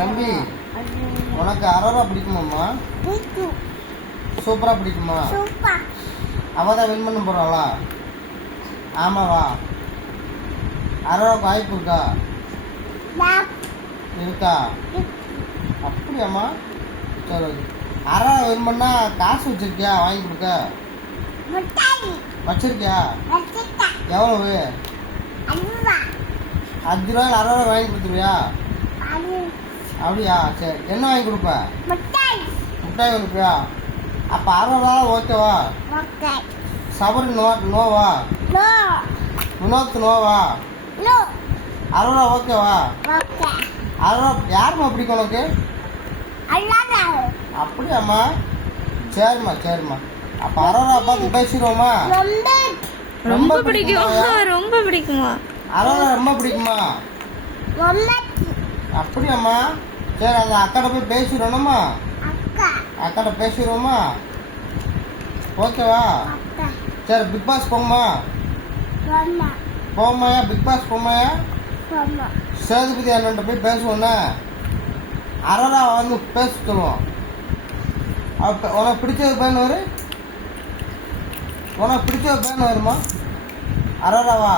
தம்பி, உனக்கு அரோரா பிடிக்குமாம்மா? சூப்பரா பிடிக்குமா? அவ தான் வின் பண்ண போறாளா? ஆமாவா? அரோராவுக்கு வாய்ப்பு இருக்கா? இருக்கா? அப்படியாம்மா? சரி, அரோரா வின் பண்ணா காசு வச்சிருக்கியா? வாங்கி கொடுக்க வச்சிருக்கியா? எவ்வளவு? 5 ரூபாயில் அரோரா வாங்கி கொடுத்துருவியா? அப்படியா? சரி, என்ன வாங்கி கொடுப்ப? முட்டாய் கொடுப்பியா? அப்ப அரோரா ஓகேவா? சபரி நோவா? வினோத் நோவா? அரோரா ஓகேவா? அரோரா யாரும்மா பிடிக்கும் உனக்கு? அப்படியாம்மா? சரிம்மா. அப்ப அரோரா பார்த்து பேசிடுவோமா? ரொம்ப பிடிக்குமா? அரோரா ரொம்ப பிடிக்குமா? அப்படியாம்மா? சரி, அந்த அக்காட்ட போய் பேசிடுவோமா? அக்காட்ட பேசிடுவோமா? ஓகேவா? சரி, பிக் பாஸ் போகுமா? போமாயா? பிக் பாஸ் போமாயா? சேதுபதி அண்ணன் போய் பேசுவோண்ணே. அரோரா வந்து பேச சொல்லுவோம். உனக்கு பிடிச்ச பேன் வருமா? அரோராவா?